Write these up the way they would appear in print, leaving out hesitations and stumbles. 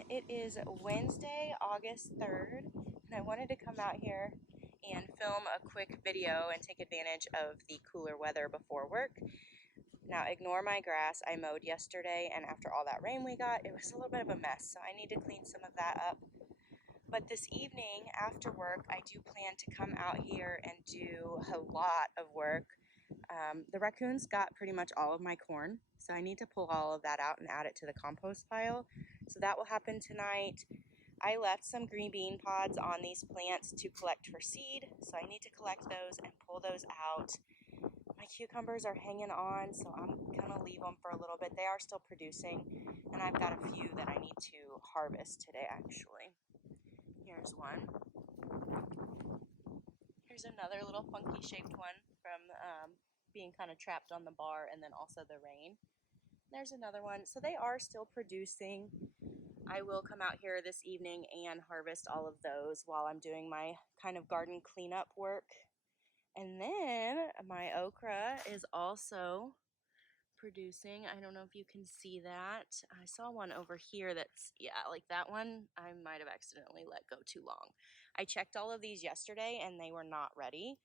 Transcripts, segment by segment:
morning. It is Wednesday, August 3rd, and I wanted to come out here and film a quick video and take advantage of the cooler weather before work. Now, ignore my grass. I mowed yesterday, and after all that rain we got, it was a little bit of a mess, so I need to clean some of that up. But this evening, after work, I do plan to come out here and do a lot of work. The raccoons got pretty much all of my corn, so I need to pull all of that out and add it to the compost pile. So that will happen tonight. I left some green bean pods on these plants to collect for seed, so I need to collect those and pull those out. My cucumbers are hanging on, so I'm gonna leave them for a little bit. They are still producing, and I've got a few that I need to harvest today, actually. Here's one. Here's another little funky shaped one from being kind of trapped on the bar and then also the rain. There's another one. So they are still producing. I will come out here this evening and harvest all of those while I'm doing my kind of garden cleanup work. And then my okra is also producing. I don't know if you can see that. I saw one over here that's, yeah, like that one I might have accidentally let go too long. I checked all of these yesterday and they were not ready.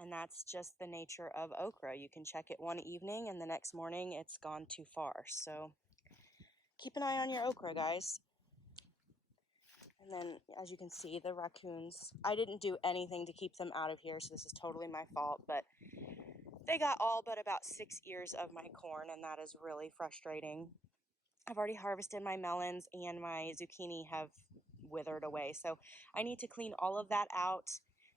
And that's just the nature of okra. You can check it one evening and the next morning it's gone too far. So keep an eye on your okra, guys. And then, as you can see, the raccoons, I didn't do anything to keep them out of here, so this is totally my fault, but they got all but about 6 ears of my corn, and that is really frustrating. I've already harvested my melons, and my zucchini have withered away, so I need to clean all of that out,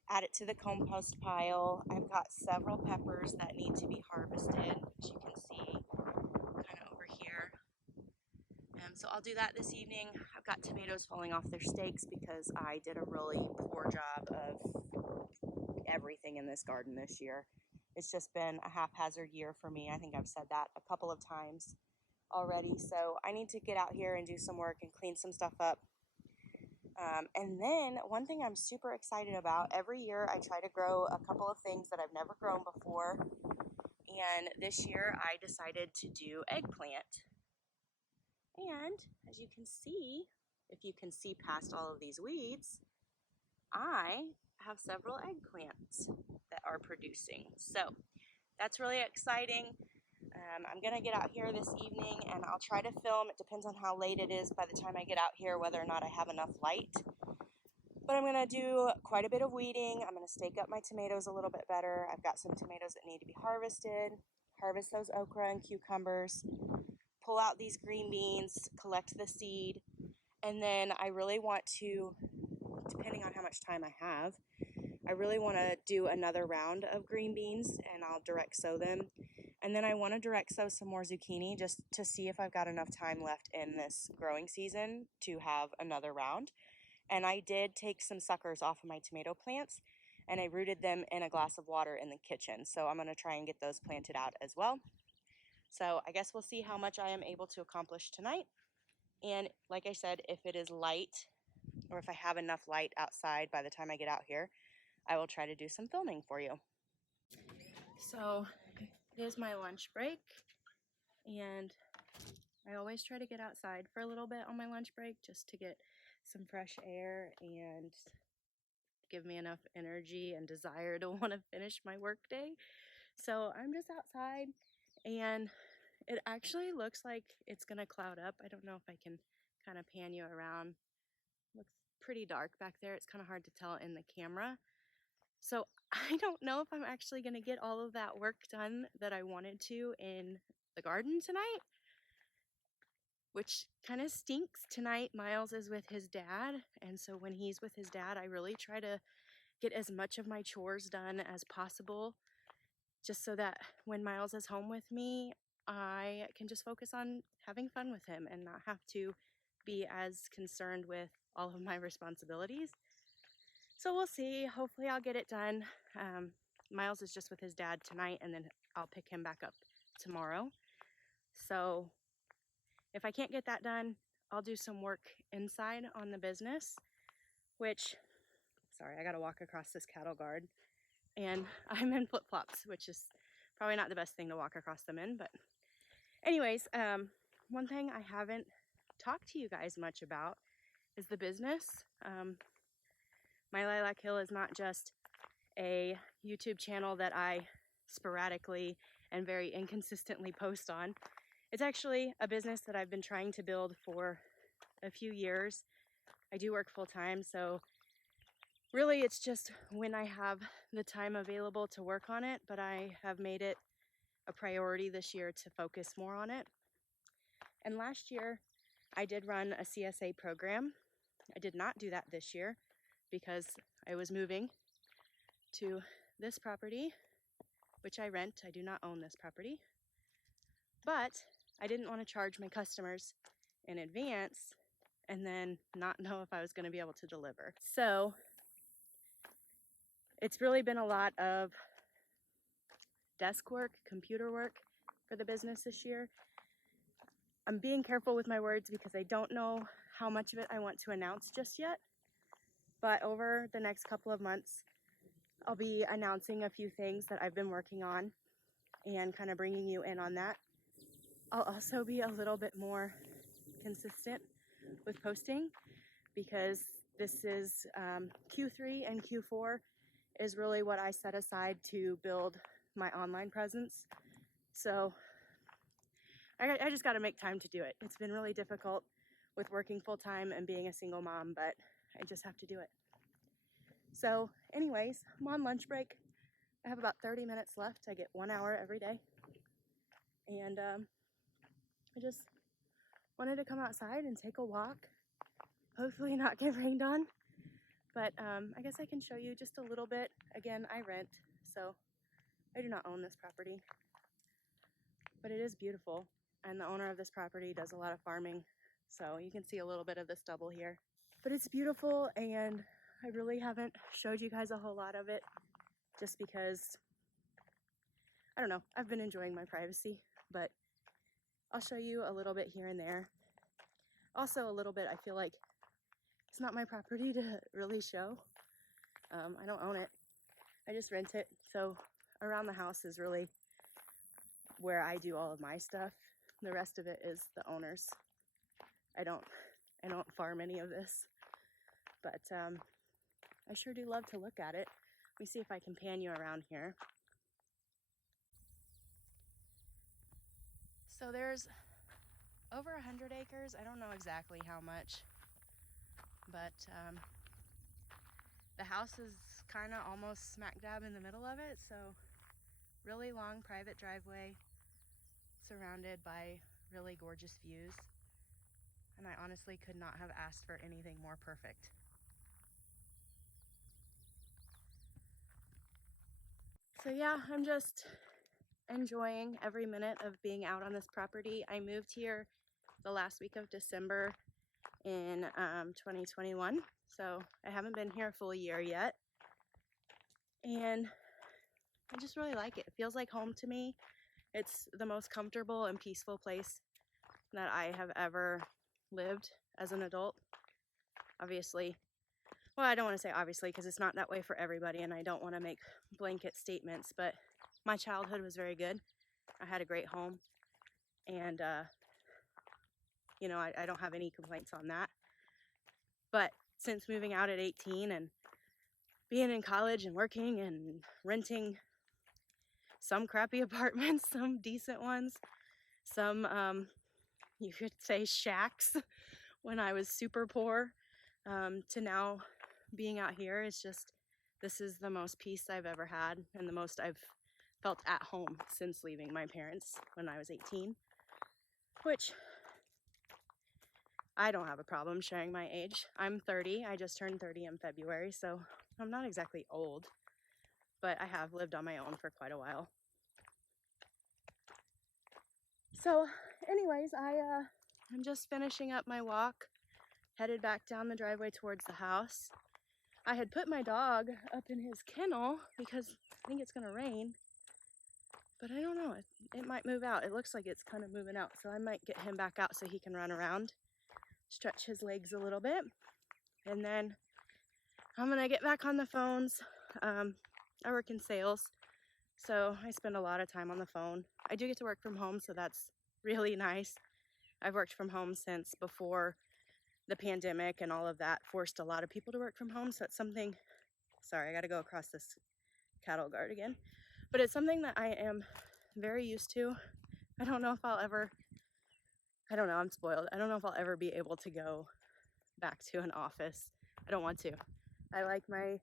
add it to the compost pile. I've got several peppers that need to be harvested, as you can see, kind of over here. So I'll do that this evening. I've got tomatoes falling off their stakes because I did a really poor job of everything in this garden this year. It's just been a haphazard year for me. I think I've said that a couple of times already. So I need to get out here and do some work and clean some stuff up. And then one thing I'm super excited about, every year I try to grow a couple of things that I've never grown before. And this year I decided to do eggplant. And as you can see, if you can see past all of these weeds, I have several eggplants that are producing. So that's really exciting. I'm going to get out here this evening and I'll try to film. It depends on how late it is by the time I get out here, whether or not I have enough light. But I'm going to do quite a bit of weeding. I'm going to stake up my tomatoes a little bit better. I've got some tomatoes that need to be harvested. Harvest those okra and cucumbers. Pull out these green beans, collect the seed, and then I really want to, depending on how much time I have, I really want to do another round of green beans and I'll direct sow them. And then I want to direct sow some more zucchini just to see if I've got enough time left in this growing season to have another round. And I did take some suckers off of my tomato plants and I rooted them in a glass of water in the kitchen. So I'm going to try and get those planted out as well. So I guess we'll see how much I am able to accomplish tonight. And like I said, if it is light or if I have enough light outside by the time I get out here, I will try to do some filming for you. So it is my lunch break and I always try to get outside for a little bit on my lunch break just to get some fresh air and give me enough energy and desire to want to finish my work day. So I'm just outside and it actually looks like it's gonna cloud up. I don't know if I can kind of pan you around. Looks pretty dark back there. It's kind of hard to tell in the camera. So I don't know if I'm actually gonna get all of that work done that I wanted to in the garden tonight, which kind of stinks. Tonight Miles is with his dad, and so when he's with his dad, I really try to get as much of my chores done as possible, just so that when Miles is home with me, I can just focus on having fun with him and not have to be as concerned with all of my responsibilities. So we'll see. Hopefully I'll get it done. Miles is just with his dad tonight and then I'll pick him back up tomorrow. So if I can't get that done, I'll do some work inside on the business, which, sorry, I gotta walk across this cattle guard. And I'm in flip-flops, which is probably not the best thing to walk across them in, but anyways, one thing I haven't talk to you guys much about is the business. My Lilac Hill is not just a YouTube channel that I sporadically and very inconsistently post on. It's actually a business that I've been trying to build for a few years. I do work full-time, so really it's just when I have the time available to work on it, but I have made it a priority this year to focus more on it. And last year I did run a CSA program. I did not do that this year because I was moving to this property, which I rent. I do not own this property, but I didn't want to charge my customers in advance and then not know if I was going to be able to deliver. So it's really been a lot of desk work, computer work for the business this year. I'm being careful with my words because I don't know how much of it I want to announce just yet, but over the next couple of months I'll be announcing a few things that I've been working on and kind of bringing you in on that. I'll also be a little bit more consistent with posting because this is Q3 and Q4 is really what I set aside to build my online presence. So I just got to make time to do it. It's been really difficult with working full-time and being a single mom, but I just have to do it. So anyways, I'm on lunch break. I have about 30 minutes left. I get 1 hour every day. And I just wanted to come outside and take a walk. Hopefully not get rained on. But I guess I can show you just a little bit. Again, I rent, so I do not own this property. But it is beautiful. And the owner of this property does a lot of farming. So you can see a little bit of the stubble here. But it's beautiful, and I really haven't showed you guys a whole lot of it just because, I don't know, I've been enjoying my privacy, but I'll show you a little bit here and there. Also a little bit, I feel like it's not my property to really show. I don't own it. I just rent it. So around the house is really where I do all of my stuff. The rest of it is the owner's. I don't farm any of this, but I sure do love to look at it. Let me see if I can pan you around here. So there's over 100 acres. I don't know exactly how much, but the house is kind of almost smack dab in the middle of it. So really long private driveway surrounded by really gorgeous views. And I honestly could not have asked for anything more perfect. So yeah, I'm just enjoying every minute of being out on this property. I moved here the last week of December in 2021, so I haven't been here a full year yet, and I just really like it. It feels like home to me. It's the most comfortable and peaceful place that I have ever lived as an adult. Obviously, well, I don't want to say obviously because it's not that way for everybody, and I don't want to make blanket statements, but my childhood was very good. I had a great home, and you know, I don't have any complaints on that. But since moving out at 18 and being in college and working and renting some crappy apartments, some decent ones, some you could say shacks when I was super poor, to now being out here, is just, this is the most peace I've ever had and the most I've felt at home since leaving my parents when I was 18, which I don't have a problem sharing my age. I'm 30. I just turned 30 in February, so I'm not exactly old, but I have lived on my own for quite a while. So anyways, I'm just finishing up my walk, headed back down the driveway towards the house. I had put my dog up in his kennel because I think it's gonna rain, but I don't know, it might move out. It looks like it's kind of moving out, so I might get him back out so he can run around, stretch his legs a little bit, and then I'm gonna get back on the phones. I work in sales, so I spend a lot of time on the phone. I do get to work from home, so that's really nice. I've worked from home since before the pandemic and all of that forced a lot of people to work from home. So it's something, sorry, I got to go across this cattle guard again, but it's something that I am very used to. I don't know if I'll ever, I don't know, I'm spoiled. I don't know if I'll ever be able to go back to an office. I don't want to. I like my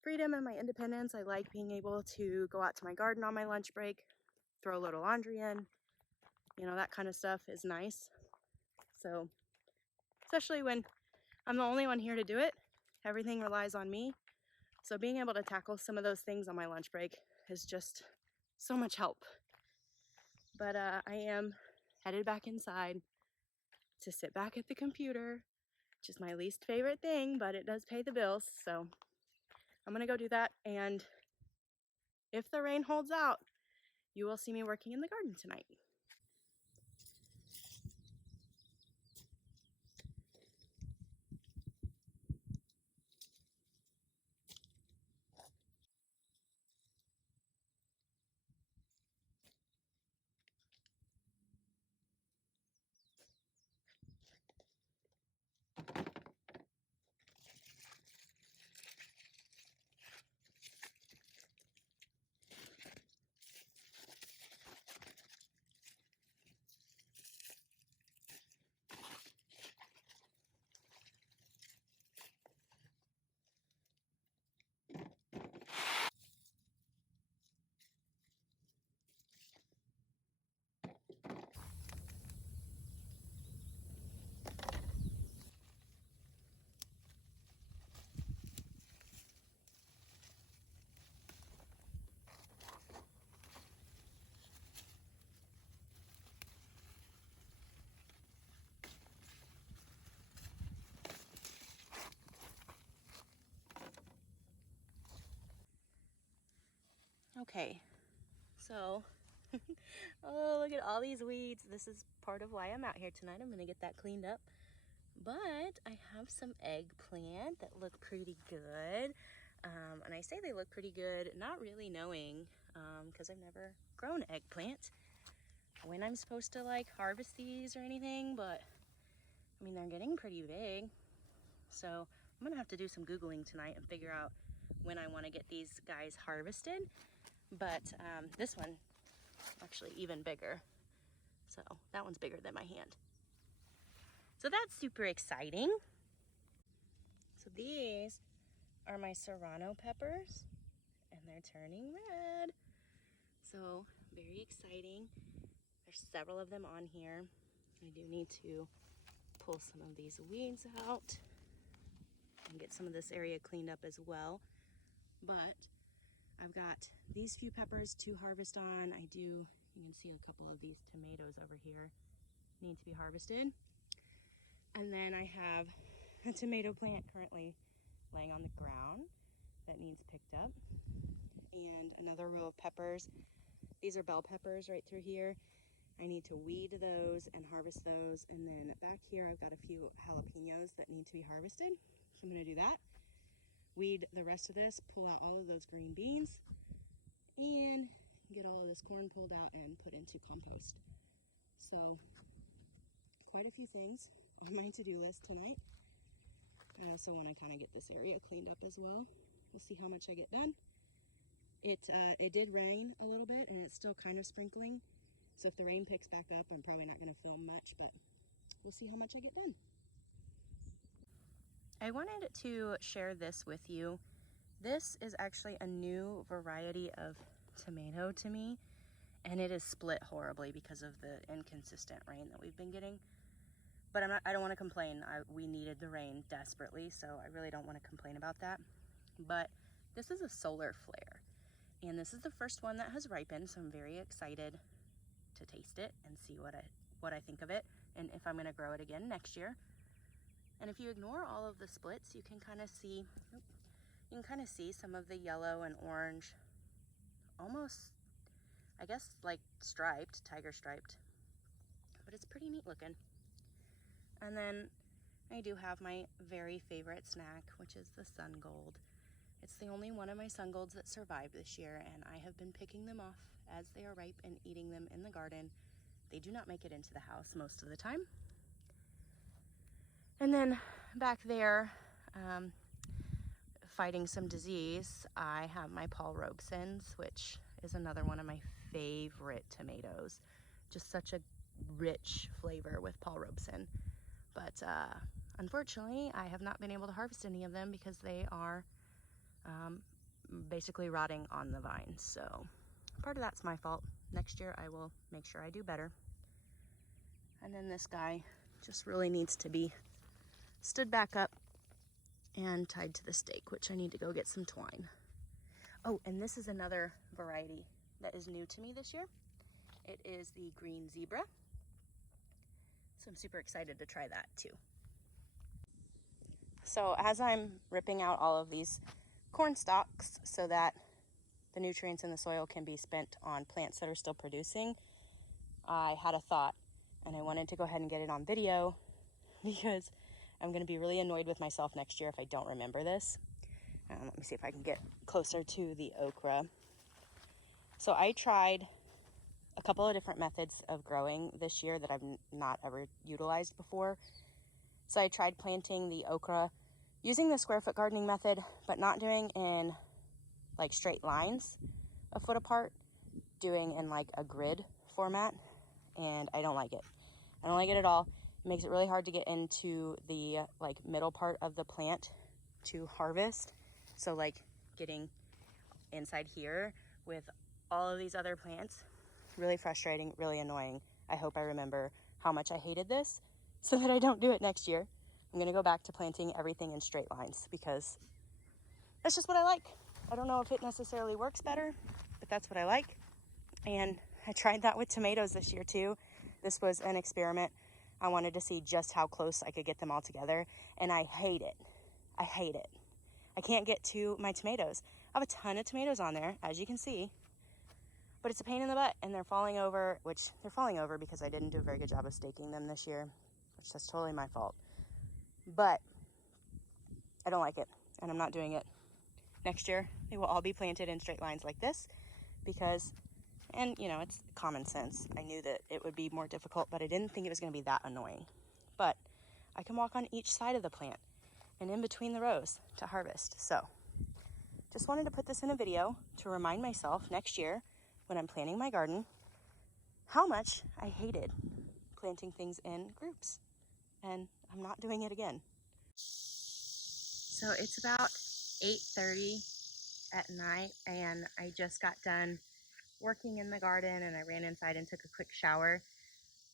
freedom and my independence. I like being able to go out to my garden on my lunch break, throw a load of laundry in, you know, that kind of stuff is nice. So, especially when I'm the only one here to do it, everything relies on me. So being able to tackle some of those things on my lunch break is just so much help. But I am headed back inside to sit back at the computer, which is my least favorite thing, but it does pay the bills. So I'm gonna go do that. And if the rain holds out, you will see me working in the garden tonight. Okay, so, oh, look at all these weeds. This is part of why I'm out here tonight. I'm gonna get that cleaned up. But I have some eggplant that look pretty good. And I say they look pretty good, not really knowing, because I've never grown eggplant, when I'm supposed to like harvest these or anything, but I mean, they're getting pretty big. So I'm gonna have to do some Googling tonight and figure out when I wanna get these guys harvested. But this one, actually even bigger. So that one's bigger than my hand. So that's super exciting. So these are my Serrano peppers and they're turning red. So very exciting. There's several of them on here. I do need to pull some of these weeds out and get some of this area cleaned up as well. But I've got these few peppers to harvest on. You can see a couple of these tomatoes over here need to be harvested. And then I have a tomato plant currently laying on the ground that needs picked up. And another row of peppers. These are bell peppers right through here. I need to weed those and harvest those. And then back here, I've got a few jalapenos that need to be harvested. So I'm gonna do that. Weed the rest of this, pull out all of those green beans, and get all of this corn pulled out and put into compost. So quite a few things on my to-do list tonight. I also want to kind of get this area cleaned up as well. We'll see how much I get done. It did rain a little bit and it's still kind of sprinkling. So if the rain picks back up, I'm probably not going to film much, but we'll see how much I get done. I wanted to share this with you. This is actually a new variety of tomato to me, and it is split horribly because of the inconsistent rain that we've been getting. But I don't want to complain. We needed the rain desperately, so I really don't want to complain about that. But this is a solar flare, and this is the first one that has ripened, so I'm very excited to taste it and see what I think of it, and if I'm going to grow it again next year. And if you ignore all of the splits, you can kind of see some of the yellow and orange, almost, I guess, like striped, tiger striped, but it's pretty neat looking. And then I do have my very favorite snack, which is the sun gold. It's the only one of my sun golds that survived this year, and I have been picking them off as they are ripe and eating them in the garden they do not make it into the house most of the time. And then back there, fighting some disease, I have my Paul Robesons, which is another one of my favorite tomatoes. Just such a rich flavor with Paul Robeson. But unfortunately, I have not been able to harvest any of them because they are basically rotting on the vine. So part of that's my fault. Next year I will make sure I do better. And then this guy just really needs to be stood back up and tied to the stake, which I need to go get some twine. Oh, and this is another variety that is new to me this year. It is the green zebra. So I'm super excited to try that too. So as I'm ripping out all of these corn stalks so that the nutrients in the soil can be spent on plants that are still producing, I had a thought and I wanted to go ahead and get it on video because I'm going to be really annoyed with myself next year if I don't remember this. Let me see if I can get closer to the okra. So I tried a couple of different methods of growing this year that I've not ever utilized before. So I tried planting the okra using the square foot gardening method, but not doing in like straight lines a foot apart, doing in like a grid format, and I don't like it. I don't like it at all. It makes it really hard to get into the like middle part of the plant to harvest. So like getting inside here with all of these other plants, really frustrating, really annoying. I hope I remember how much I hated this so that I don't do it next year. I'm gonna go back to planting everything in straight lines because that's just what I like. I don't know if it necessarily works better, but that's what I like. And I tried that with tomatoes this year too. This was an experiment. I wanted to see just how close I could get them all together, and I hate it. I hate it. I can't get to my tomatoes. I have a ton of tomatoes on there, as you can see, but it's a pain in the butt, and they're falling over, which they're falling over because I didn't do a very good job of staking them this year, which that's totally my fault. But I don't like it, and I'm not doing it. Next year, they will all be planted in straight lines like this because, and you know, it's common sense. I knew that it would be more difficult, but I didn't think it was going to be that annoying. But I can walk on each side of the plant and in between the rows to harvest. So just wanted to put this in a video to remind myself next year when I'm planting my garden how much I hated planting things in groups, and I'm not doing it again. So it's about 8:30 at night, and I just got done working in the garden, and I ran inside and took a quick shower.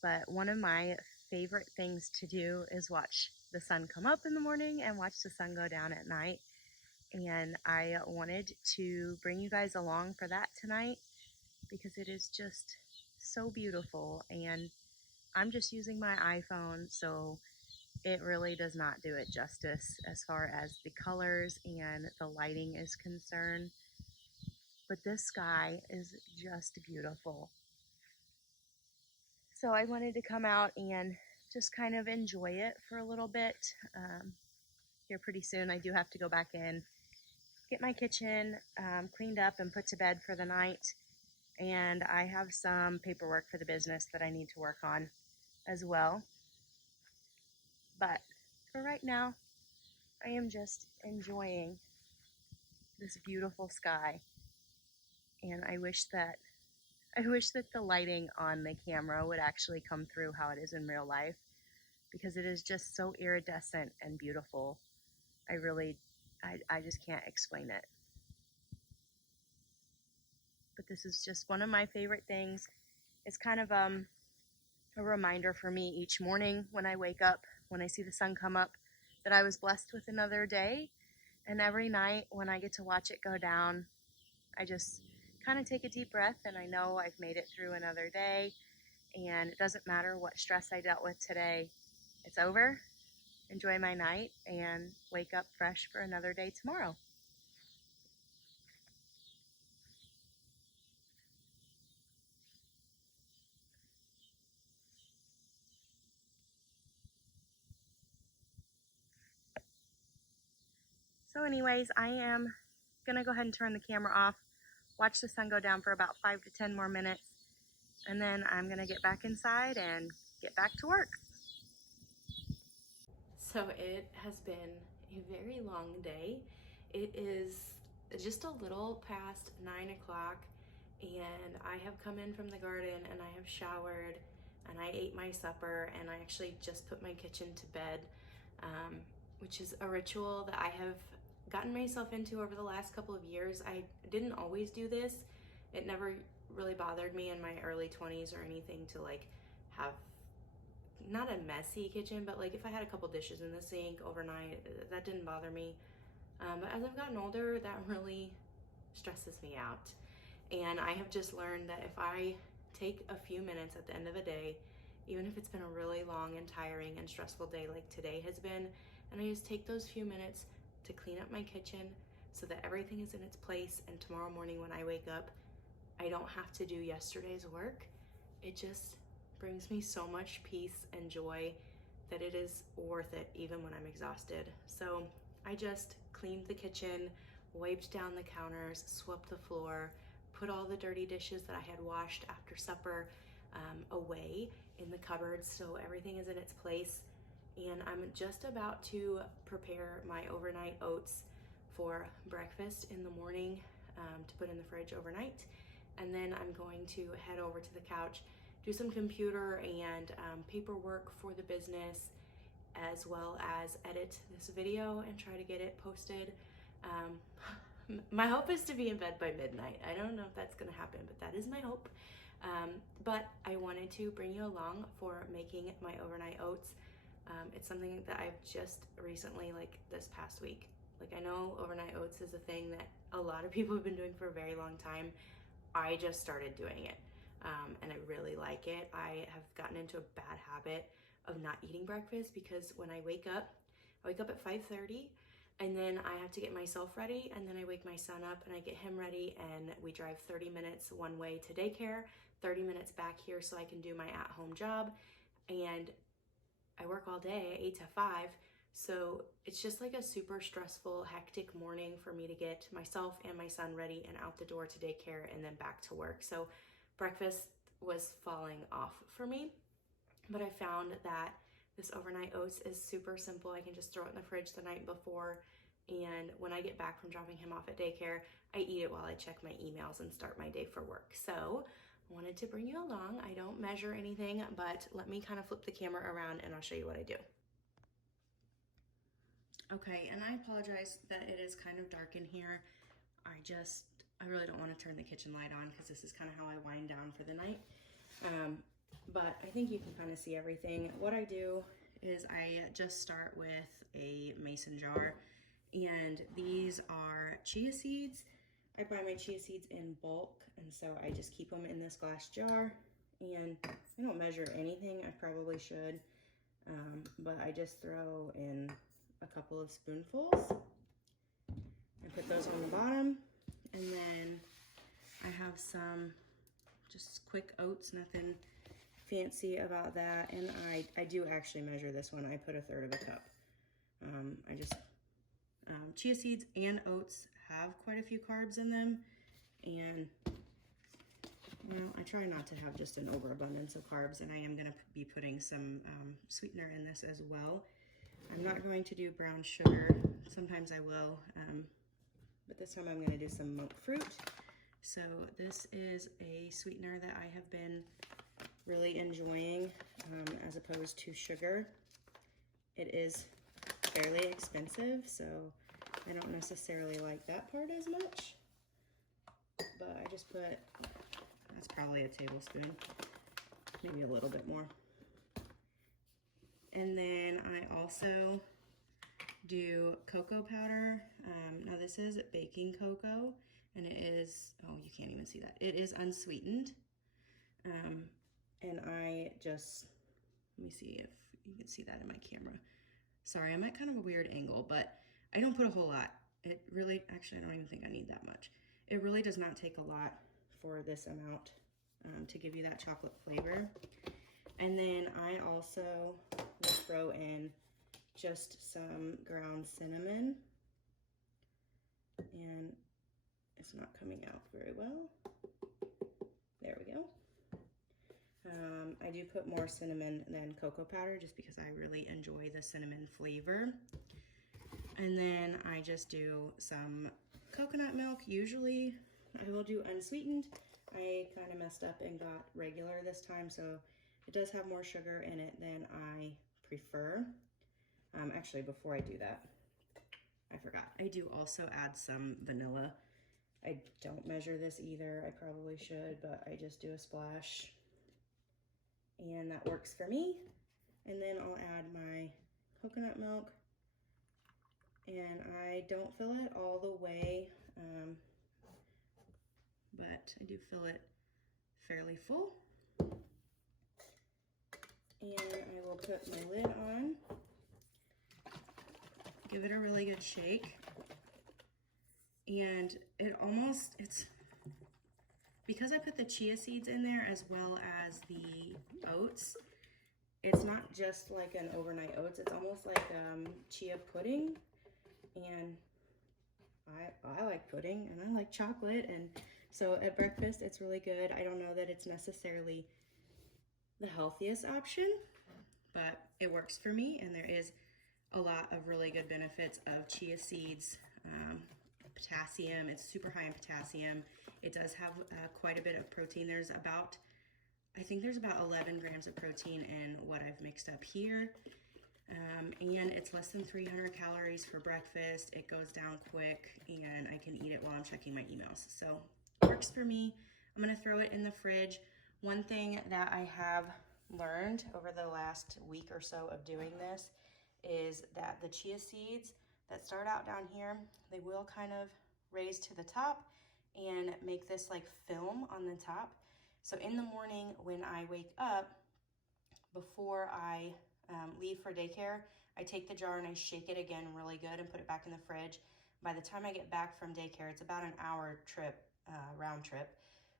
But one of my favorite things to do is watch the sun come up in the morning and watch the sun go down at night. And I wanted to bring you guys along for that tonight because it is just so beautiful. And I'm just using my iPhone, so it really does not do it justice as far as the colors and the lighting is concerned. But this sky is just beautiful. So I wanted to come out and just kind of enjoy it for a little bit. Here pretty soon I do have to go back in, get my kitchen cleaned up and put to bed for the night. And I have some paperwork for the business that I need to work on as well. But for right now, I am just enjoying this beautiful sky. And I wish that the lighting on the camera would actually come through how it is in real life, because it is just so iridescent and beautiful. I just can't explain it. But this is just one of my favorite things. It's kind of a reminder for me each morning when I wake up, when I see the sun come up, that I was blessed with another day. And every night when I get to watch it go down, I just kind of take a deep breath, and I know I've made it through another day, and it doesn't matter what stress I dealt with today. It's over. Enjoy my night and wake up fresh for another day tomorrow. So anyways, I am gonna go ahead and turn the camera off, watch the sun go down for about 5 to 10 more minutes, and then I'm gonna get back inside and get back to work. So it has been a very long day. It is just a little past 9 o'clock, and I have come in from the garden and I have showered and I ate my supper, and I actually just put my kitchen to bed, which is a ritual that I have gotten myself into over the last couple of years. I didn't always do this. It never really bothered me in my early 20s or anything to like have not a messy kitchen, but like if I had a couple dishes in the sink overnight, that didn't bother me. But as I've gotten older, that really stresses me out. And I have just learned that if I take a few minutes at the end of the day, even if it's been a really long and tiring and stressful day like today has been, and I just take those few minutes to clean up my kitchen so that everything is in its place, and tomorrow morning when I wake up, I don't have to do yesterday's work, it just brings me so much peace and joy that it is worth it even when I'm exhausted. So I just cleaned the kitchen, wiped down the counters, swept the floor, put all the dirty dishes that I had washed after supper away in the cupboards so everything is in its place. And I'm just about to prepare my overnight oats for breakfast in the morning to put in the fridge overnight. And then I'm going to head over to the couch, do some computer and paperwork for the business, as well as edit this video and try to get it posted. My hope is to be in bed by midnight. I don't know if that's gonna happen, but that is my hope. But I wanted to bring you along for making my overnight oats. It's something that I've just recently, like this past week, like I know overnight oats is a thing that a lot of people have been doing for a very long time. I just started doing it, and I really like it. I have gotten into a bad habit of not eating breakfast because when I wake up at 5:30, and then I have to get myself ready, and then I wake my son up and I get him ready, and we drive 30 minutes one way to daycare, 30 minutes back here so I can do my at-home job, and I work all day, 8 to 5, so it's just like a super stressful, hectic morning for me to get myself and my son ready and out the door to daycare and then back to work. So breakfast was falling off for me, but I found that this overnight oats is super simple. I can just throw it in the fridge the night before, and when I get back from dropping him off at daycare, I eat it while I check my emails and start my day for work. So I wanted to bring you along. I don't measure anything, but let me kind of flip the camera around and I'll show you what I do. Okay, and I apologize that it is kind of dark in here. I really don't want to turn the kitchen light on because this is kind of how I wind down for the night. But I think you can kind of see everything. What I do is I just start with a mason jar, and these are chia seeds. I buy my chia seeds in bulk, and so I just keep them in this glass jar, and I don't measure anything. I probably should, but I just throw in a couple of spoonfuls and put those on the bottom. And then I have some just quick oats, nothing fancy about that. And I do actually measure this one. I put 1/3 of a cup. Chia seeds and oats have quite a few carbs in them, and well, I try not to have just an overabundance of carbs, and I am going to be putting some sweetener in this as well. I'm not going to do brown sugar. Sometimes I will, but this time I'm going to do some monk fruit. So this is a sweetener that I have been really enjoying as opposed to sugar. It is fairly expensive, so I don't necessarily like that part as much, but I just put, that's probably a tablespoon, maybe a little bit more. And then I also do cocoa powder. Now this is baking cocoa, and it is, oh, you can't even see that. It is unsweetened. And I just, let me see if you can see that in my camera. Sorry, I'm at kind of a weird angle, but I don't put a whole lot. It really, actually, I don't even think I need that much. It really does not take a lot for this amount to give you that chocolate flavor. And then I also will throw in just some ground cinnamon, and it's not coming out very well. There we go. I do put more cinnamon than cocoa powder just because I really enjoy the cinnamon flavor. And then I just do some coconut milk. Usually I will do unsweetened. I kind of messed up and got regular this time, so it does have more sugar in it than I prefer. Actually, before I do that, I forgot. I do also add some vanilla. I don't measure this either. I probably should, but I just do a splash. And that works for me. And then I'll add my coconut milk. And I don't fill it all the way, but I do fill it fairly full. And I will put my lid on, give it a really good shake. And it's because I put the chia seeds in there as well as the oats, it's not just like an overnight oats, it's almost like chia pudding. And I like pudding and I like chocolate, and so at breakfast it's really good. I don't know that it's necessarily the healthiest option, but it works for me, and there is a lot of really good benefits of chia seeds. Potassium, it's super high in potassium. It does have quite a bit of protein. I think there's about 11 grams of protein in what I've mixed up here. And it's less than 300 calories for breakfast. It goes down quick, and I can eat it while I'm checking my emails. So it works for me. I'm gonna throw it in the fridge. One thing that I have learned over the last week or so of doing this is that the chia seeds that start out down here, they will kind of raise to the top and make this like film on the top. So in the morning when I wake up, before I leave for daycare, I take the jar and I shake it again really good and put it back in the fridge. By the time I get back from daycare, it's about an hour trip, round trip.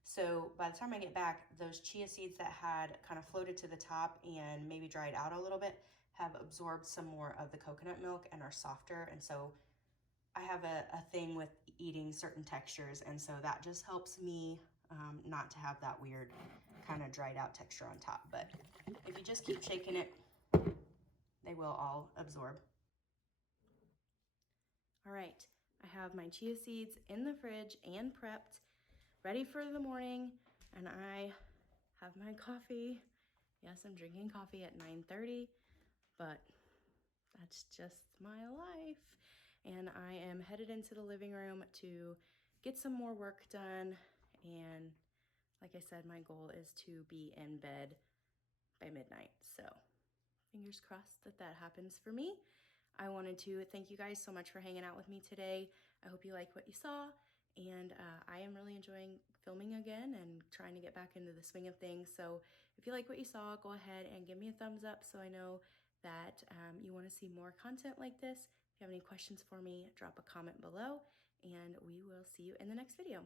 So by the time I get back, those chia seeds that had kind of floated to the top and maybe dried out a little bit have absorbed some more of the coconut milk and are softer. And so I have a thing with eating certain textures, and so that just helps me not to have that weird kind of dried out texture on top. But if you just keep shaking it, they will all absorb. All right, I have my chia seeds in the fridge and prepped, ready for the morning, and I have my coffee. Yes, I'm drinking coffee at 9:30, but that's just my life. And I am headed into the living room to get some more work done. And like I said, my goal is to be in bed by midnight. So fingers crossed that that happens for me. I wanted to thank you guys so much for hanging out with me today. I hope you like what you saw. And I am really enjoying filming again and trying to get back into the swing of things. So if you like what you saw, go ahead and give me a thumbs up so I know that you want to see more content like this. If you have any questions for me, drop a comment below, and we will see you in the next video.